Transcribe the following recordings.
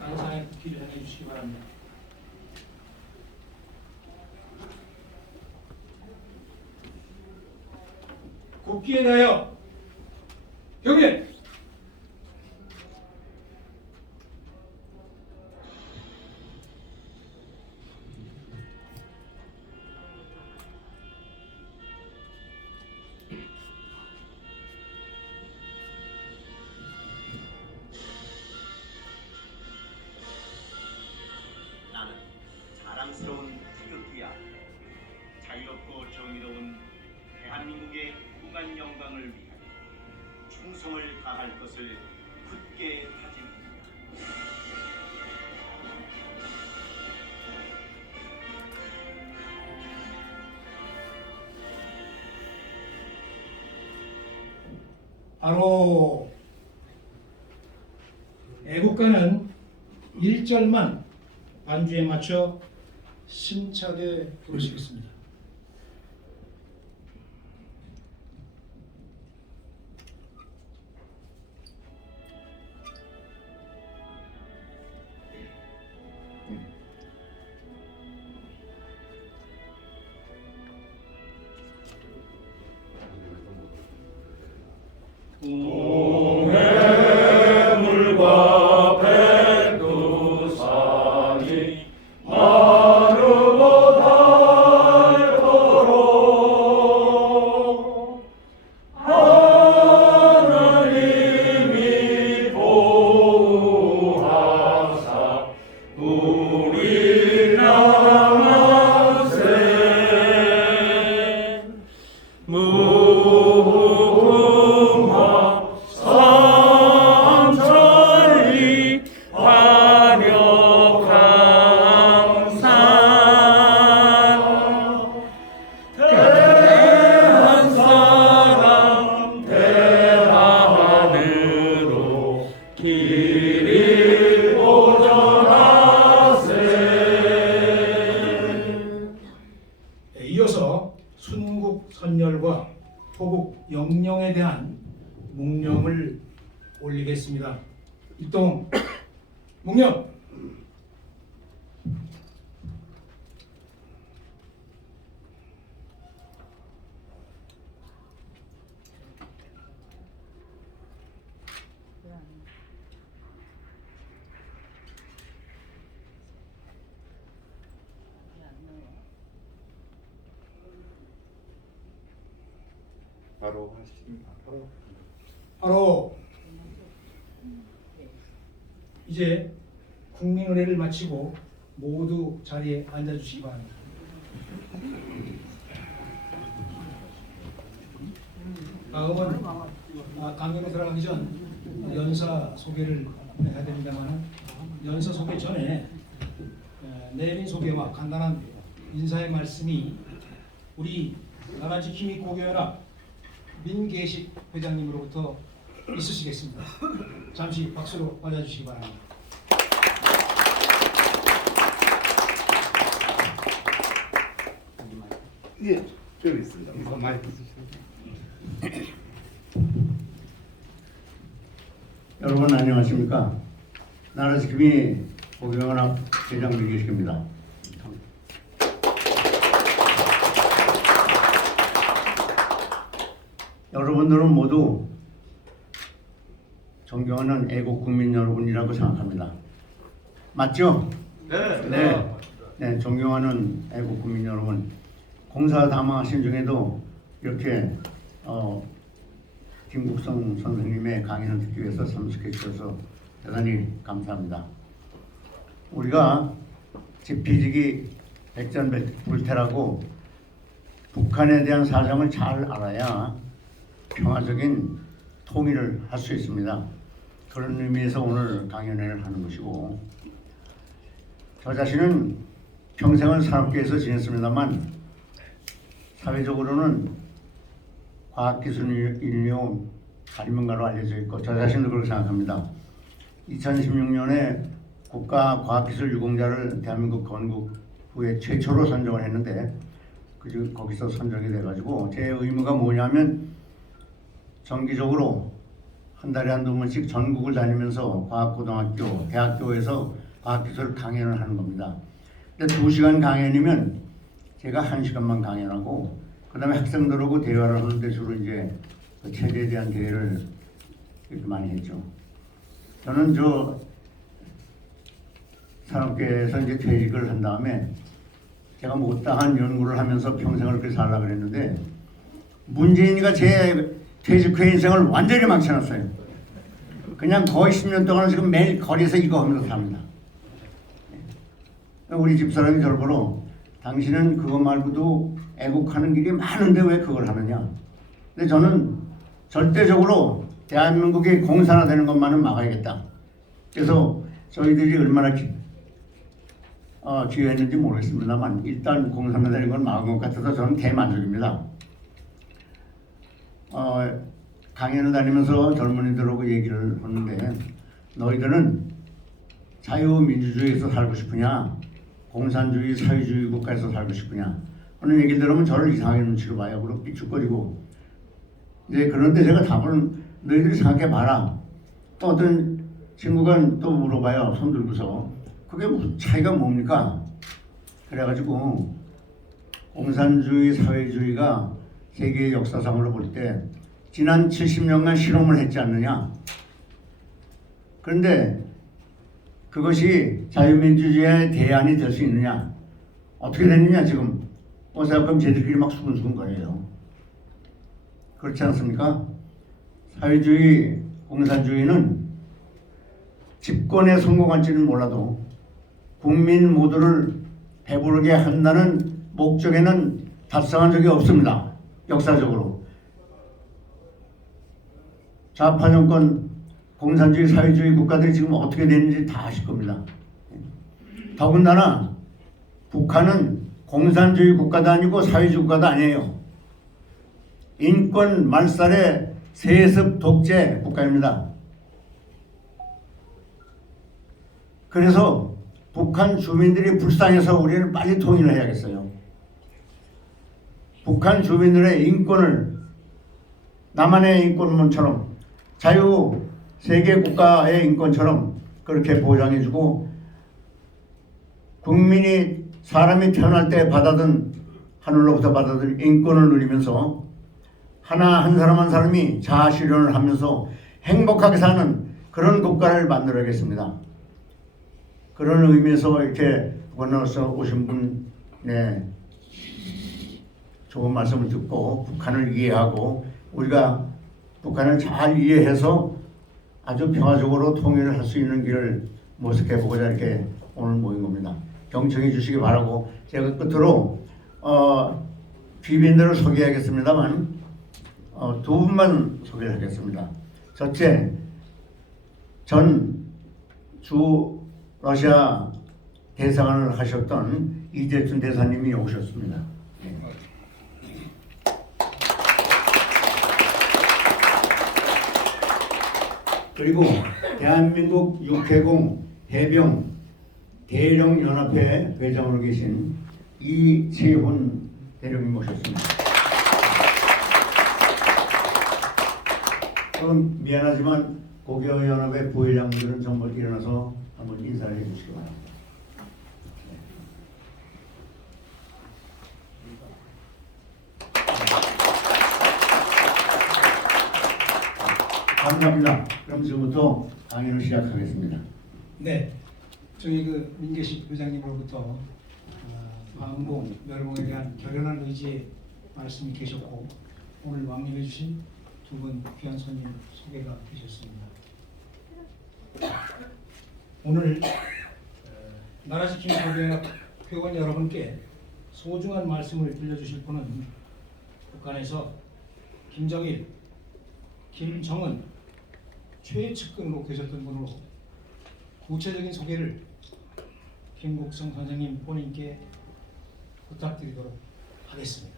안상의 국기를 행해 주시기 바랍니다. 국기에 대하여 경례! 나는 자랑스러운 태극기야. 자유롭고 정의로운 대한민국의 무관 영광을 위하여 충성을 다할 것을 굳게 다짐합니다. 바로 애국가는 1절만 반주에 맞춰 심차게 부르시겠습니다. 동해물과 백두산이 마르고 닳도록 하나님이 보호하사 우리 남한세 무궁화 삼천리 화려강산 대한 사람 대하늘로 길이 보전하세. 이어서 순국 선열과 호국 영령에 대한 묵념을 올리겠습니다. 일동 묵념. 바로 하십니다. 바로 이제 국민의례를 마치고 모두 자리에 앉아주시기 바랍니다. 다음은 강연에 들어가기 전 연사 소개를 해야 됩니다만, 연사 소개 전에 내빈 소개와 간단한 인사의 말씀이 우리 나라지킴이 고교연합 민계식 회장님으로부터 있으시겠습니다. 잠시 박수로 맞아주시기 바랍니다. 예, 저기 있습니다. 이거 많이 드시죠. 여러분 안녕하십니까? 나라지킴이 고교연합 회장 민계식입니다. 여러분들은 모두 존경하는 애국 국민 여러분이라고 생각합니다. 맞죠? 네, 존경하는 애국 국민 여러분. 공사 담당하신 중에도 이렇게 김국성 선생님의 강의를 듣기 위해서 참석해 주셔서 대단히 감사합니다. 우리가 지피지기 백전불태라고 북한에 대한 사정을 잘 알아야 평화적인 통일을 할 수 있습니다. 그런 의미에서 오늘 강연회를 하는 것이고, 저 자신은 평생을 산업계에서 지냈습니다만 사회적으로는 과학기술 인류 발명가로 알려져 있고, 저 자신도 그렇게 생각합니다. 2016년에 국가과학기술 유공자를 대한민국 건국 후에 최초로 선정을 했는데, 거기서 선정이 돼가지고 제 의무가 뭐냐면 정기적으로 한 달에 한두 번씩 전국을 다니면서 과학고등학교, 대학교에서 과학기술 강연을 하는 겁니다. 근데 2시간 강연이면 제가 1시간만 강연하고 그 다음에 학생들하고 대화를 하는데 주로 이제 그 체제에 대한 대회를 이렇게 많이 했죠. 저는 저 산업계에서 이제 퇴직을 한 다음에 제가 못다한 연구를 하면서 평생을 그렇게 살려고 그랬는데 문재인이가 제 퇴직 후의 인생을 완전히 망쳐놨어요. 그냥 거의 10년 동안 지금 매일 거리에서 이거 하면서 삽니다. 우리 집사람이 저를 보러 당신은 그거 말고도 애국하는 길이 많은데 왜 그걸 하느냐. 근데 저는 절대적으로 대한민국이 공산화되는 것만은 막아야겠다. 그래서 저희들이 얼마나 기여했는지 모르겠습니다만 일단 공산화되는 건 막은 것 같아서 저는 대만족입니다. 강연을 다니면서 젊은이들하고 얘기를 하는데 너희들은 자유민주주의에서 살고 싶으냐 공산주의 사회주의 국가에서 살고 싶으냐 하는 얘기 들으면 저를 이상하게 눈치로 봐요. 그리고 삐죽거리고 이제 그런데 제가 답은 너희들이 생각해봐라. 또 어떤 친구가 또 물어봐요. 손 들고서 그게 무슨 차이가 뭡니까? 그래가지고 공산주의 사회주의가 세계 역사상으로 볼 때 지난 70년간 실험을 했지 않느냐. 그런데 그것이 자유민주주의의 대안이 될 수 있느냐. 어떻게 됐느냐 지금. 생각하면 쟤들끼리 막 수근수근 거려요. 그렇지 않습니까? 사회주의, 공산주의는 집권에 성공할지는 몰라도 국민 모두를 배부르게 한다는 목적에는 달성한 적이 없습니다. 역사적으로. 좌파 정권, 공산주의, 사회주의 국가들이 지금 어떻게 되는지 다 아실 겁니다. 더군다나 북한은 공산주의 국가도 아니고 사회주의 국가도 아니에요. 인권 말살의 세습 독재 국가입니다. 그래서 북한 주민들이 불쌍해서 우리는 빨리 통일을 해야겠어요. 북한 주민들의 인권을 남한의 인권처럼 자유 세계 국가의 인권처럼 그렇게 보장해주고 국민이 사람이 태어날 때 받아든 하늘로부터 받아든 인권을 누리면서 하나 한 사람 한 사람이 자아실현을 하면서 행복하게 사는 그런 국가를 만들어야겠습니다. 그런 의미에서 이렇게 건너서 오신 분의 좋은 말씀을 듣고 북한을 이해하고 우리가 북한을 잘 이해해서 아주 평화적으로 통일을 할 수 있는 길을 모색해 보고자 이렇게 오늘 모인 겁니다. 경청해 주시기 바라고 제가 끝으로 귀빈들을 소개하겠습니다만 두 분만 소개를 하겠습니다. 첫째, 전 주 러시아 대사관을 하셨던 이재춘 대사님이 오셨습니다. 네. 그리고 대한민국 육해공 해병 대령연합회 회장으로 계신 이채훈 대령님 모셨습니다. 그럼 미안하지만 고교연합회 부회장들은 전부 일어나서 한번 인사를 해주시기 바랍니다. 감사합니다. 그럼 지금부터 강연을 시작하겠습니다. 네, 저희 그 민계식 회장님으로부터 화음봉, 멸봉에 대한 결연한 의지의 말씀이 계셨고 오늘 왕림해 주신 두 분 귀한 손님 소개가 되셨습니다. 오늘 나라지킴이 고교연합 회원 여러분께 소중한 말씀을 들려주실 분은 북한에서 김정일, 김정은 최측근으로 계셨던 분으로 구체적인 소개를 김국성 선생님 본인께 부탁드리도록 하겠습니다.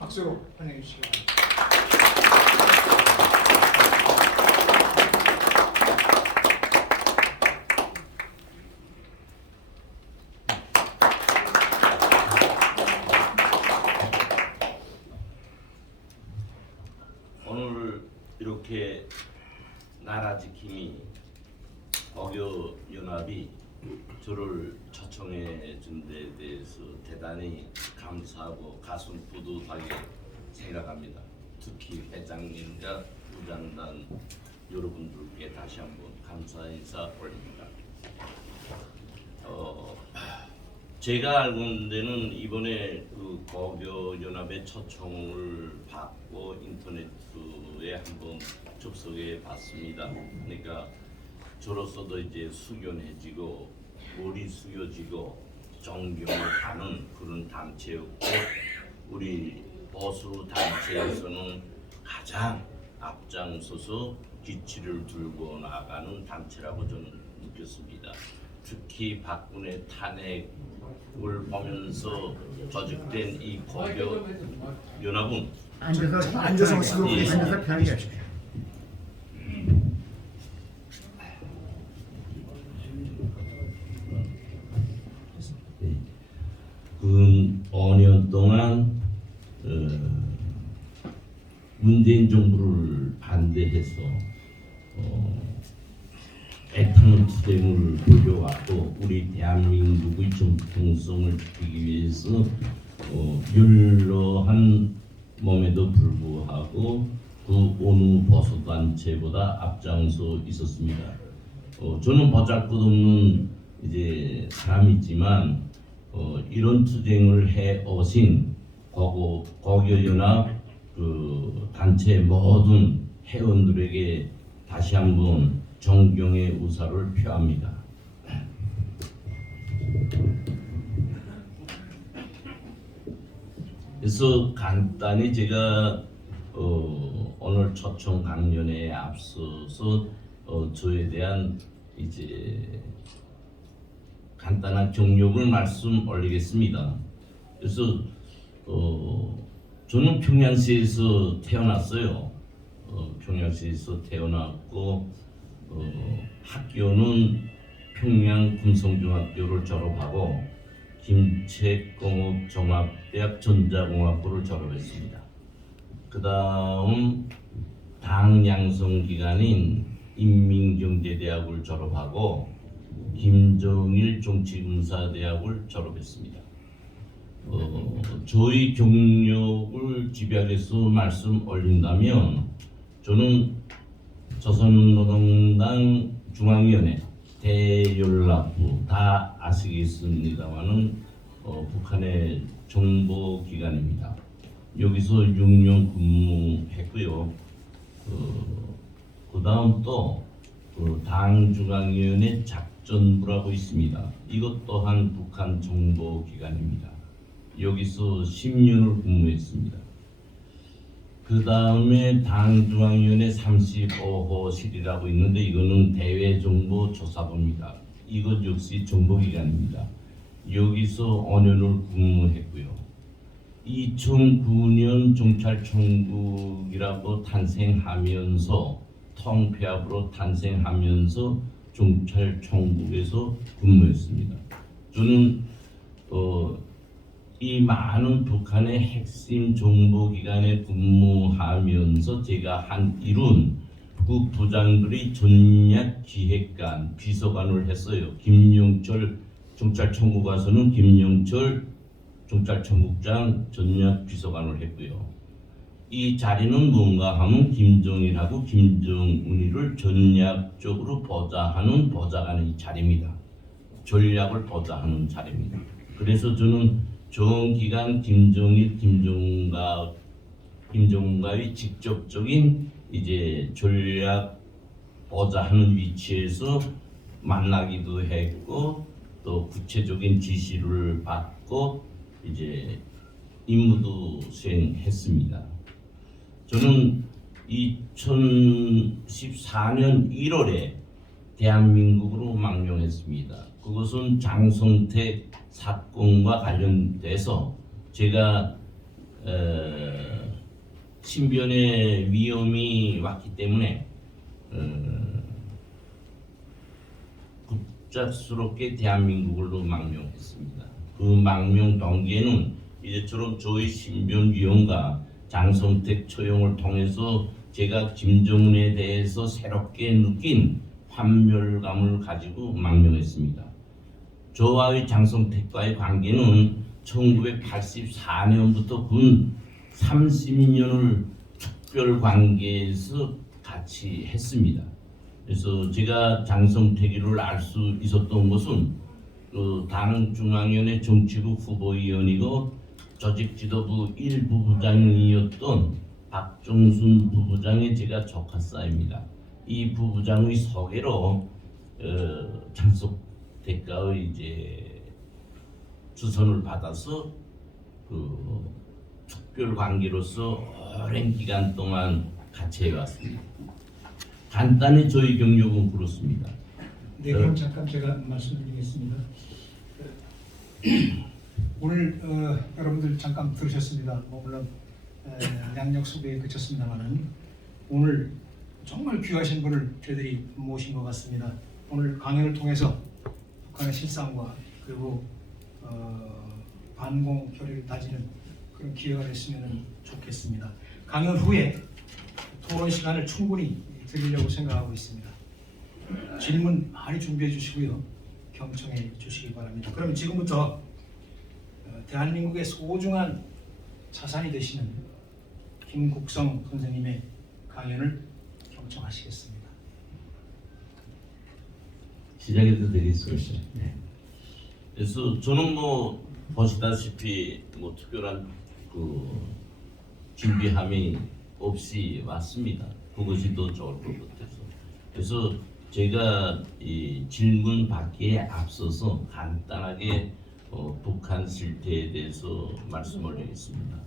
박수로 환영해 주시기 바랍니다. 오늘 이렇게 고교 연합이 저를 초청해 준 데 대해서 대단히 감사하고 가슴 뿌듯하게 생각합니다. 특히 회장님과 부장단 여러분들께 다시 한번 감사 인사 올립니다. 제가 알고 있는 데는 이번에 그 고교 연합의 초청을 받고 인터넷에 한번 접속해 봤습니다. 그러니까 저로서도 이제 숙연해지고 머리 숙여지고 존경을 하는 그런 단체였고, 우리 보수 단체에서는 가장 앞장서서 기치를 들고 나가는 단체라고 저는 느꼈습니다. 특히 박근혜 탄핵을 보면서 조직된 이 고교 연합은 앉아서 하시고 계시면서 편하게 하십시오. 근 5년 동안 문재인 정부를 반대해서 애타는 투쟁을 벌여왔고, 우리 대한민국의 정통성을 지키기 위해서 여러한 몸에도 불구하고 그 어느 보수단체보다 앞장서 있었습니다. 저는 보잘것없는 이제 사람이지만 이런 투쟁을 해 오신 고교연합 그 단체 모든 회원들에게 다시 한번 존경의 우사를 표합니다. 그래서 간단히 제가 오늘 초청 강연에 앞서서 저에 대한 이제 간단한 경력을 말씀 올리겠습니다. 그래서 저는 평양시에서 태어났어요. 평양시에서 태어났고 학교는 평양 금성중학교를 졸업하고 김책공업종합대학 전자공학부를 졸업했습니다. 그 다음 당 양성기관인 인민경제대학을 졸업하고 김정일 정치군사대학을 졸업했습니다. 저희 경력을 집약해서 말씀 올린다면, 저는 조선노동당 중앙위원회, 대연락부 다 아시겠습니다만은 북한의 정보기관입니다. 여기서 6년 근무했고요. 그 다음 또 당중앙위원회 작전부라고 있습니다. 이것 또한 북한 정보기관입니다. 여기서 10년을 근무했습니다. 그 다음에 당중앙위원회 35호실이라고 있는데, 이거는 대외정보조사부입니다. 이것 역시 정보기관입니다. 여기서 5년을 근무했고요. 2009년 정찰총국이라고 탄생하면서, 통폐합으로 탄생하면서 정찰총국에서 근무했습니다. 저는 이 많은 북한의 핵심 정보기관에 근무하면서 제가 한 일은 그 부장들이 전략기획관, 비서관을 했어요. 김영철 정찰총국 가서는 김영철 정찰총국장 전략비서관을 했고요. 이 자리는 뭔가 하면 김정일하고 김정은이를 전략적으로 보좌하는 보좌관의 자리입니다. 전략을 보좌하는 자리입니다. 그래서 저는 정기간 김정일, 김정은과의 직접적인 이제 전략 보좌하는 위치에서 만나기도 했고, 또 구체적인 지시를 받고 이제 임무도 수행했습니다. 저는 2014년 1월에 대한민국으로 망명했습니다. 그것은 장성택 사건과 관련돼서 제가 신변의 위험이 왔기 때문에 급작스럽게 대한민국으로 망명했습니다. 그 망명 동기에는 이제처럼 저희 신변 위험과 장성택 처형을 통해서 제가 김정은에 대해서 새롭게 느낀 환멸감을 가지고 망명했습니다. 저와의 장성택과의 관계는 1984년부터 군 30년을 특별 관계에서 같이 했습니다. 그래서 제가 장성택이를 알 수 있었던 것은 그 당 중앙위원회 정치국 후보위원이고 조직지도부 1부부장이었던 박종순 부부장의 제가 조카사입니다. 이 부부장의 소개로 장성택과의 이제 주선을 받아서 그 특별 관계로서 오랜 기간 동안 같이 해왔습니다. 간단히 저희 경력은 그렇습니다. 네, 그럼 잠깐 제가 말씀드리겠습니다. 오늘 여러분들 잠깐 들으셨습니다. 물론 양력 소개에 그쳤습니다만은 오늘 정말 귀하신 분을 저희들이 모신 것 같습니다. 오늘 강연을 통해서 북한의 실상과 그리고 반공 결의를 다지는 그런 기회가 됐으면 좋겠습니다. 강연 후에 토론 시간을 충분히 드리려고 생각하고 있습니다. 질문 많이 준비해 주시고요. 경청해 주시기 바랍니다. 그러면 지금부터 대한민국의 소중한 자산이 되시는 김국성 선생님의 강연을 경청하시겠습니다. 시작해도 되겠습니다. 네. 그래서 저는 뭐 보시다시피 뭐 특별한 그 준비함이 없이 왔습니다. 그것이 더 좋을 것 같아서. 그래서 제가 이 질문 받기에 앞서서 간단하게 북한 실태에 대해서 말씀을 드리겠습니다.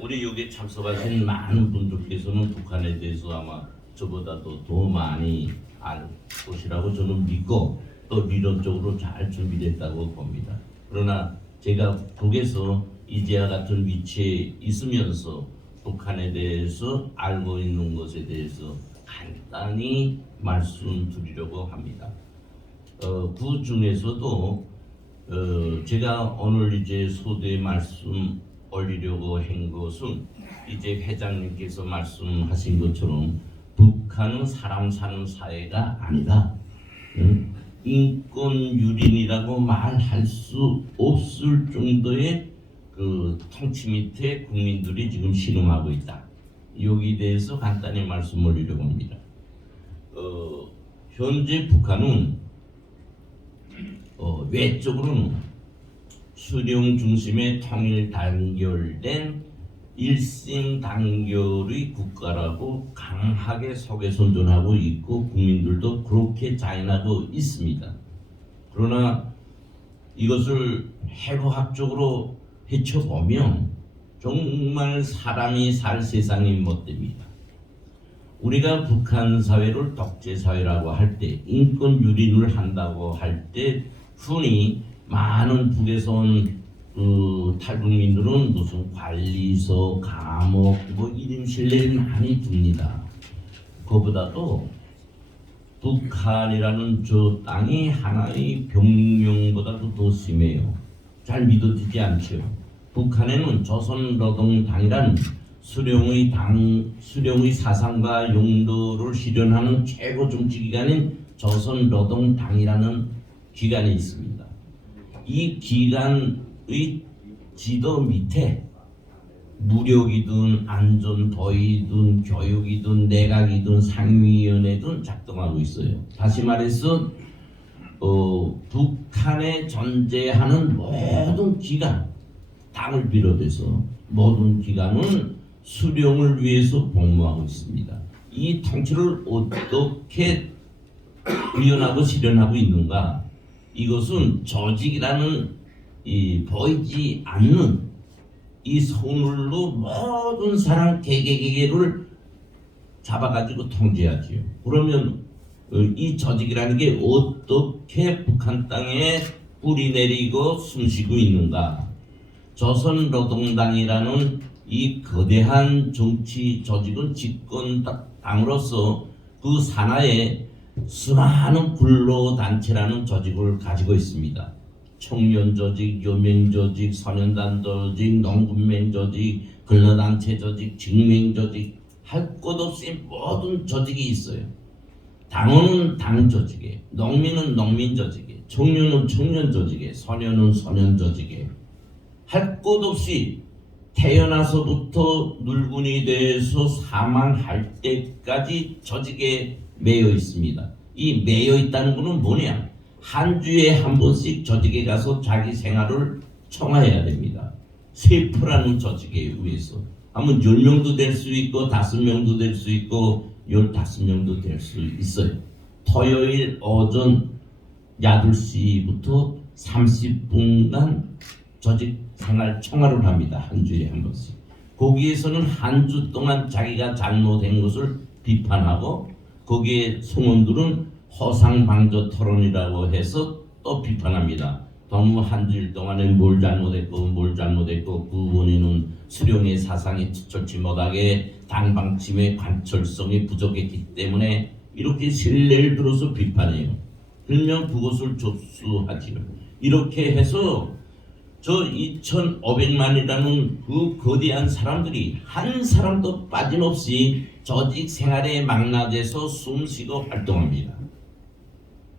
우리 여기에 참석하신 많은 분들께서는 북한에 대해서 아마 저보다도 더 많이 알 것이라고 저는 믿고 또理論적으로 잘 준비됐다고 봅니다. 그러나 제가 북에서 이제와 같은 위치에 있으면서 북한에 대해서 알고 있는 것에 대해서 간단히 말씀드리려고 합니다. 그 중에서도 제가 오늘 이제 소대에 말씀 올리려고 한 것은 이제 회장님께서 말씀하신 것처럼 북한은 사람 사는 사회가 아니다. 인권 유린이라고 말할 수 없을 정도의 그 통치 밑에 국민들이 지금 신음하고 있다. 여기에 대해서 간단히 말씀드리려고 합니다. 현재 북한은 외적으로는 수령 중심의 통일 단결된 일심 단결의 국가라고 강하게 속에 선전하고 있고 국민들도 그렇게 자인하고 있습니다. 그러나 이것을 해부학적으로 헤쳐보면 정말 사람이 살 세상이 못됩니다. 우리가 북한 사회를 독재 사회라고 할 때, 인권 유린을 한다고 할 때 흔히 많은 북에서 온 탈북민들은 무슨 관리소, 감옥, 뭐 이름 실내를 많이 둡니다. 그보다도 북한이라는 저 땅이 하나의 병명보다도 더 심해요. 잘 믿어지지 않죠. 북한에는 조선노동당이라는 수령의 사상과 용도를 실현하는 최고 정치기관인 조선노동당이라는 기관이 있습니다. 이 기관의 지도 밑에 무력이든 안전도의든 교육이든 내각이든 상임위원회든 작동하고 있어요. 다시 말해서 북한에 존재하는 모든 기관, 당을 비롯해서 모든 기관은 수령을 위해서 복무하고 있습니다. 이 통치를 어떻게 구현하고 실현하고 있는가? 이것은 조직이라는 이 보이지 않는 이 손으로 모든 사람 개개개개를 잡아가지고 통제하지요. 그러면 이 조직이라는 게 어떻게 북한 땅에 뿌리 내리고 숨쉬고 있는가? 조선노동당이라는 이 거대한 정치 조직은 집권당으로서 그 산하에 수많은 근로단체라는 조직을 가지고 있습니다. 청년조직, 여명조직, 소년단 조직, 농군맹조직, 근로단체 조직, 직맹조직 할 것 없이 모든 조직이 있어요. 당원은 당 조직에, 농민은 농민 조직에, 청년은 청년 조직에, 소년은 소년 조직에 할 것 없이 태어나서부터 늙은이 돼서 사망할 때까지 조직에 매여 있습니다. 이 매여 있다는 것은 뭐냐? 한 주에 한 번씩 조직에 가서 자기 생활을 청하해야 됩니다. 세포라는 조직에 의해서 하면 10명도 될 수 있고 5명도 될 수 있고 15명도 될 수 있어요. 토요일 오전 8시부터 30분간 조직 생활 청화를 합니다. 한 주에 한 번씩. 거기에서는 한 주 동안 자기가 잘못한 것을 비판하고 거기에 성원들은 허상방조 토론이라고 해서 또 비판합니다. 너무 한 주일 동안에 뭘 잘못했고 그 원인은 수령의 사상이 투철치 못하게 당 방침의 관철성이 부족했기 때문에 이렇게 신뢰를 들어서 비판해요. 그러면 그것을 접수하지요. 이렇게 해서 저 2,500만이라는 그 거대한 사람들이 한 사람도 빠짐없이 조직 생활에 망라돼서 숨쉬고 활동합니다.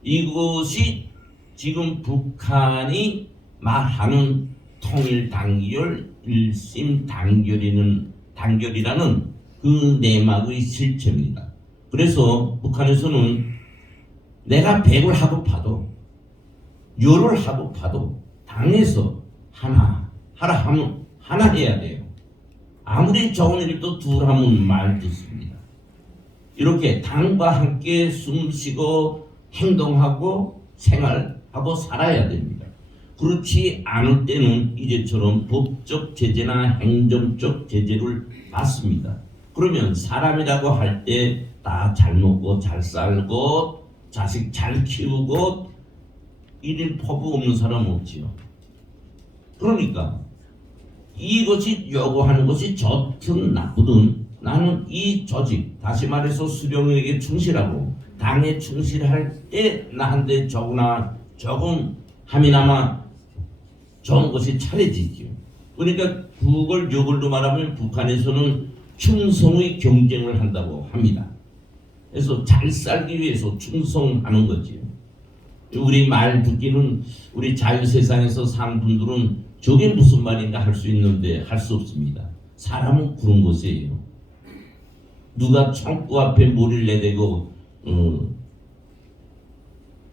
이것이 지금 북한이 말하는 통일 단결, 일심 단결이라는 그 내막의 실체입니다. 그래서 북한에서는 내가 100을 하고 파도, 열을 하고 파도 당에서 하나 하라 하면 하나 해야 돼요. 아무리 좋은 일도 둘 하면 말 듣습니다. 이렇게 당과 함께 숨쉬고 행동하고 생활하고 살아야 됩니다. 그렇지 않을 때는 이제처럼 법적 제재나 행정적 제재를 받습니다. 그러면 사람이라고 할 때 다 잘 먹고 잘 살고 자식 잘 키우고 일일 포부 없는 사람 없지요. 그러니까 이것이 요구하는 것이 좋든 나쁘든 나는 이 조직, 다시 말해서 수령에게 충실하고 당에 충실할 때 나한테 조금 함이나마 좋은 것이 차려지지요. 그러니까 그걸 요걸로 말하면 북한에서는 충성의 경쟁을 한다고 합니다. 그래서 잘 살기 위해서 충성하는 거지요. 우리 말 듣기는 우리 자유세상에서 산 분들은 저게 무슨 말인가 할 수 있는데 할 수 없습니다. 사람은 그런 것이에요. 누가 창고 앞에 머리를 내대고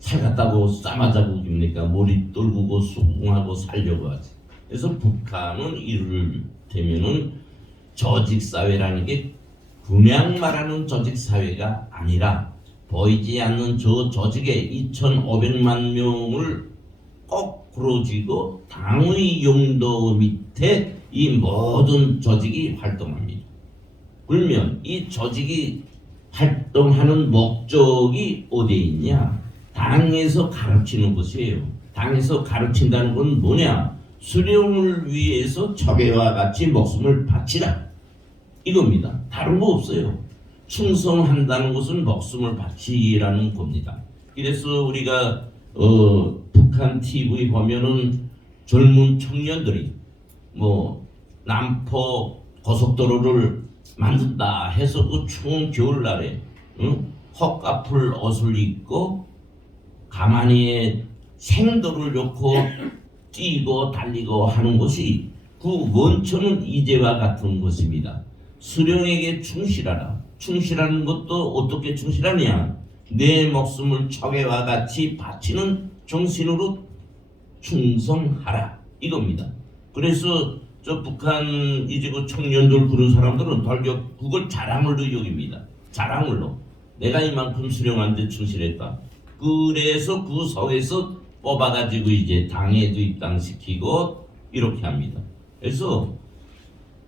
살갔다고 싸맞아보깁니까? 머리 떨구고 수긍하고 살려고 하지. 그래서 북한은 이를테면은 조직사회라는 게 그냥 말하는 조직사회가 아니라 보이지 않는 저 조직에 2,500만 명을 거꾸로 쥐고 당의 용도 밑에 이 모든 조직이 활동합니다. 그러면 이 조직이 활동하는 목적이 어디에 있냐? 당에서 가르치는 것이에요. 당에서 가르친다는 건 뭐냐? 수령을 위해서 척애와 같이 목숨을 바치라. 이겁니다. 다른 거 없어요. 충성한다는 것은 목숨을 바치라는 겁니다. 그래서 우리가 북한 TV 보면은 젊은 청년들이 뭐 남포 고속도로를 만든다 해서 그 추운 겨울날에 헛가풀 옷을 입고 가만히 생도를 놓고 뛰고 달리고 하는 것이 그 원천은 이제와 같은 것입니다. 수령에게 충실하라. 충실하는 것도 어떻게 충실하냐? 내 목숨을 척애와 같이 바치는 정신으로 충성하라. 이겁니다. 그래서 저 북한 이제 그 청년들 그런 사람들은 돌격 그걸 자랑으로 여깁니다. 자랑으로 내가 이만큼 수령한테 충실했다. 그래서 그 속에서 뽑아가지고 이제 당에도 입당시키고 이렇게 합니다. 그래서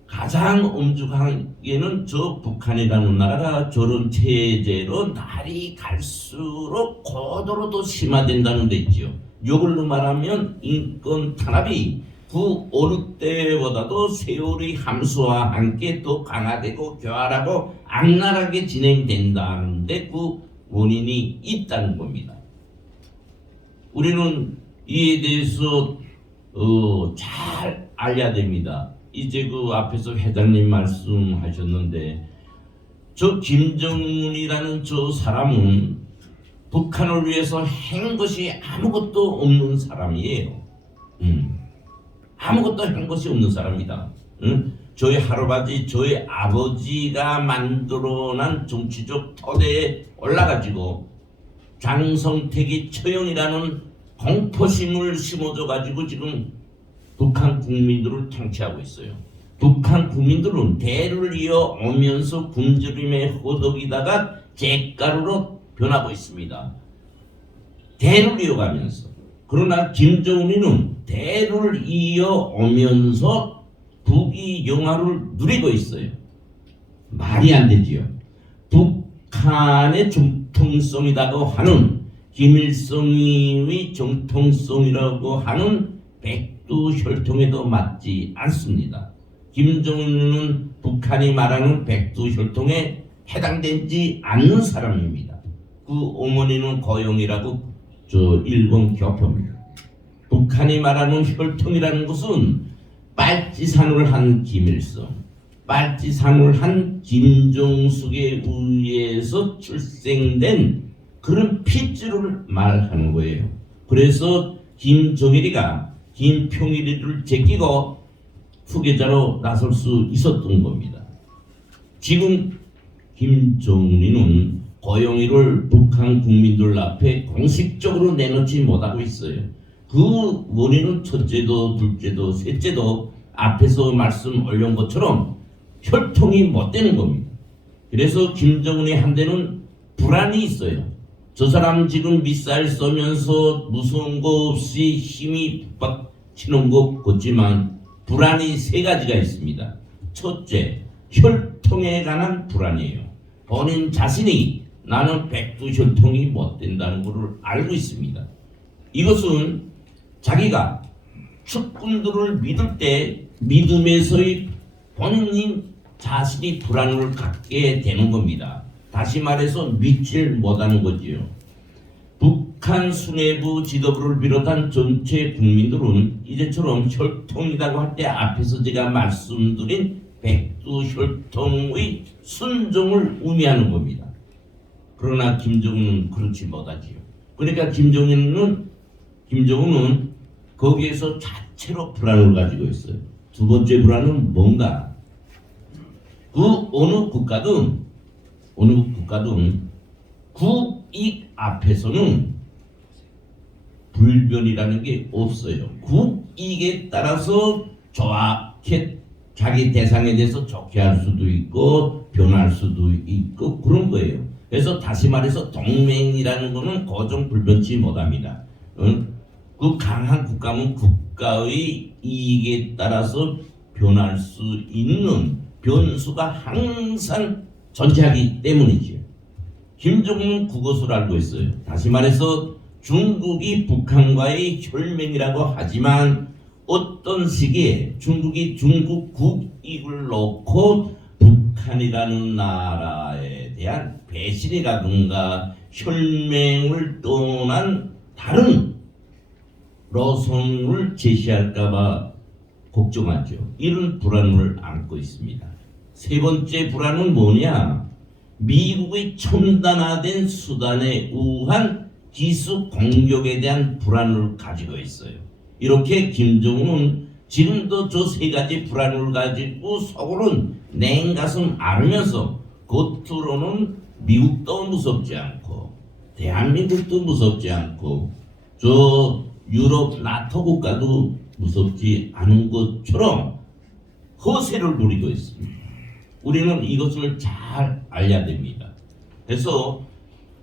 가장 엄중하게는 저 북한이라는 나라가 저런 체제로 날이 갈수록 고도로 더 심화된다는 데 있죠. 이걸로 말하면 인권 탄압이 그 어느 때보다도 세월의 함수와 함께 더 강화되고 교활하고 악랄하게 진행된다는데 그 원인이 있다는 겁니다. 우리는 이에 대해서 잘 알아야 됩니다. 이제 그 앞에서 회장님 말씀하셨는데 저 김정은이라는 저 사람은 북한을 위해서 한 것이 아무것도 없는 사람이에요. 아무것도 한 것이 없는 사람이다. 저희 할아버지, 저희 아버지가 만들어난 정치적 토대에 올라가지고 장성택이 처형이라는 공포심을 심어줘가지고 지금 북한 국민들을 통치하고 있어요. 북한 국민들은 대를 이어 오면서 굶주림에 허덕이다가 잿가루로 변하고 있습니다. 대를 이어가면서. 그러나 김정은이는 대를 이어 오면서 북이 영화를 누리고 있어요. 말이 안 되지요. 북한의 정통성이라고 하는 김일성의 정통성이라고 하는 백두혈통에도 맞지 않습니다. 김정은은 북한이 말하는 백두혈통에 해당되지 않는 사람입니다. 그 어머니는 고영이라고 일본 교포입니다. 북한이 말하는 혈통이라는 것은 빨치산을 한 김일성, 빨치산을 한 김종숙에 의해서 출생된 그런 핏줄을 말하는 거예요. 그래서 김정일이가 김평일이를 제끼고 후계자로 나설 수 있었던 겁니다. 지금 김정은이는 고영이를 북한 국민들 앞에 공식적으로 내놓지 못하고 있어요. 그 원인은 첫째도 둘째도 셋째도 앞에서 말씀 올린 것처럼 혈통이 못 되는 겁니다. 그래서 김정은의 한대는 불안이 있어요. 저 사람 지금 미사일 쏘면서 무서운 거 없이 힘이 북받치는 것 같지만 불안이 세 가지가 있습니다. 첫째, 혈통에 관한 불안이에요. 본인 자신이 나는 백두혈통이 못 된다는 것을 알고 있습니다. 이것은 자기가 측근들을 믿을 때 믿음에서의 본인 자신이 불안을 갖게 되는 겁니다. 다시 말해서 믿질 못하는 거지요. 북한 수뇌부 지도부를 비롯한 전체 국민들은 이제처럼 혈통이라고 할 때 앞에서 제가 말씀드린 백두혈통의 순종을 의미하는 겁니다. 그러나 김정은은 그렇지 못하지요. 그러니까 김정은은 거기에서 자체로 불안을 가지고 있어요. 두 번째 불안은 뭔가? 그 어느 국가든 국익 앞에서는 불변이라는 게 없어요. 국익에 따라서 좋게 자기 대상에 대해서 좋게 할 수도 있고 변할 수도 있고 그런 거예요. 그래서 다시 말해서 동맹이라는 거는 고정불변치 못합니다. 그 강한 국가는 국가의 이익에 따라서 변할 수 있는 변수가 항상 존재하기 때문이죠. 김정은은 그것을 알고 있어요. 다시 말해서 중국이 북한과의 혈맹이라고 하지만 어떤 시기에 중국이 중국 국익을 놓고 북한이라는 나라에 대한 배신이라든가 혈맹을 떠난 다른 노선을 제시할까봐 걱정하죠. 이런 불안을 안고 있습니다. 세 번째 불안은 뭐냐? 미국의 첨단화된 수단에 의한 기습 공격에 대한 불안을 가지고 있어요. 이렇게 김정은은 지금도 저 세 가지 불안을 가지고 속으로는 냉가슴 앓으면서 겉으로는 미국도 무섭지 않고 대한민국도 무섭지 않고 저 유럽 나토 국가도 무섭지 않은 것처럼 허세를 부리고 있습니다. 우리는 이것을 잘 알아야 됩니다. 그래서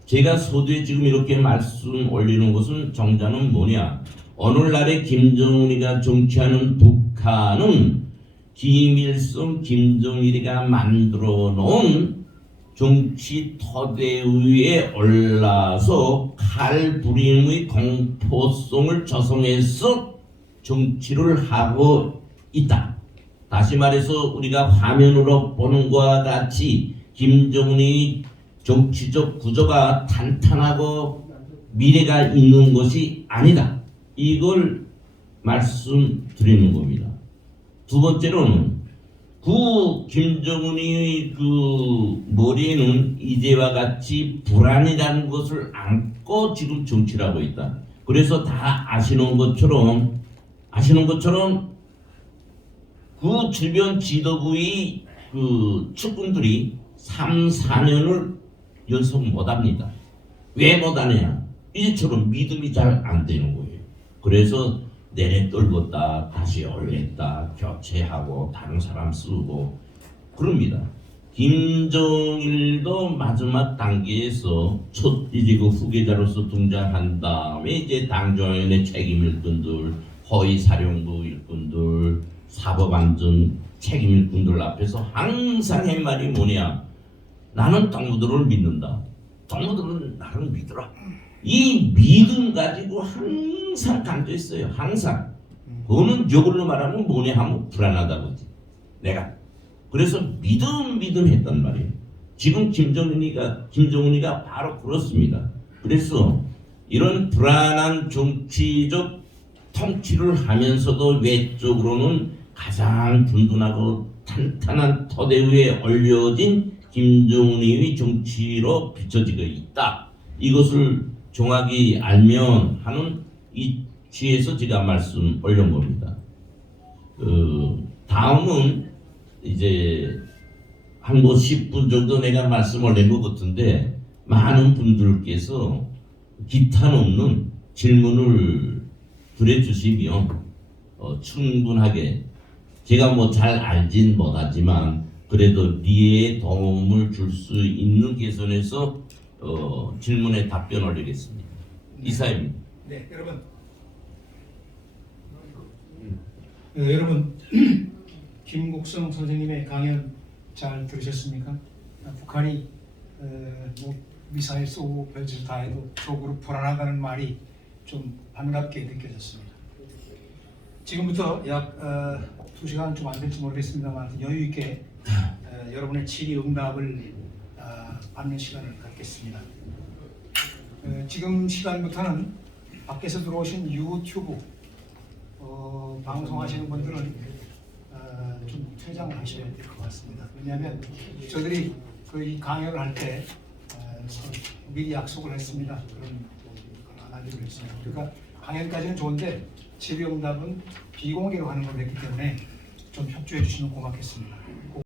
제가 서두에 지금 이렇게 말씀 올리는 것은 정자는 뭐냐? 오늘날의 김정은이가 정치하는 북한은 김일성, 김정일이가 만들어 놓은 정치 토대 위에 올라서 칼부림의 공포성을 조성해서 정치를 하고 있다. 다시 말해서 우리가 화면으로 보는 것과 같이 김정은의 정치적 구조가 탄탄하고 미래가 있는 것이 아니다. 이걸 말씀드리는 겁니다. 두 번째로는 그 김정은이 그 머리에는 이제와 같이 불안이라는 것을 안고 지금 정치를 하고 있다. 그래서 다 아시는 것처럼 그 주변 지도부의 그 측근들이 3, 4년을 연속 못합니다. 왜 못하냐? 이제처럼 믿음이 잘 안 되는 거예요. 그래서 내내 떨궜다 다시 올렸다 교체하고 다른 사람 쓰고 그럽니다. 김정일도 마지막 단계에서 첫 이제 그 후계자로서 등장한 다음에 이제 당정위원회 책임 일꾼들, 허위사령부 일꾼들, 사법안전 책임 일꾼들 앞에서 항상 한 말이 뭐냐? 나는 동무들을 믿는다. 동무들은 나를 믿어라. 이 믿음 가지고 항상 강조했어요. 항상. 그거는 이걸로 말하면 뭐냐 하면 불안하다고지. 내가. 그래서 믿음 했단 말이에요. 지금 김정은이가 바로 그렇습니다. 그래서 이런 불안한 정치적 통치를 하면서도 외적으로는 가장 든든하고 탄탄한 토대 위에 올려진 김정은의 정치로 비춰지고 있다. 이것을 정확히 알면 하는 이치에서 제가 말씀 올린 겁니다. 다음은 이제 한 10분 정도 내가 말씀을 낸 것 같은데 많은 분들께서 기탄 없는 질문을 드려주시면 충분하게 제가 뭐 잘 알진 못하지만 그래도 이해에 도움을 줄 수 있는 개선에서 질문에 답변을 드리겠습니다. 이사입니다. 네, 여러분 김국성 선생님의 강연 잘 들으셨습니까? 북한이 뭐 미사일 쏘고 별짓을 다 해도 속으로 불안하다는 말이 좀 반갑게 느껴졌습니다. 지금부터 약 2시간 좀 안 될지 모르겠습니다만 여유 있게 여러분의 질의응답을 받는 시간을 갖겠습니다. 지금 시간부터는 밖에서 들어오신 유튜브 방송하시는 분들은 좀 퇴장하셔야 될 것 같습니다. 왜냐하면 저희들이 이 강연을 할 때 미리 약속을 했습니다. 그런 걸 안 하기로 했습니다. 그러니까 강연까지는 좋은데 질의응답은 비공개로 하는 걸 했기 때문에 좀 협조해 주시면 고맙겠습니다.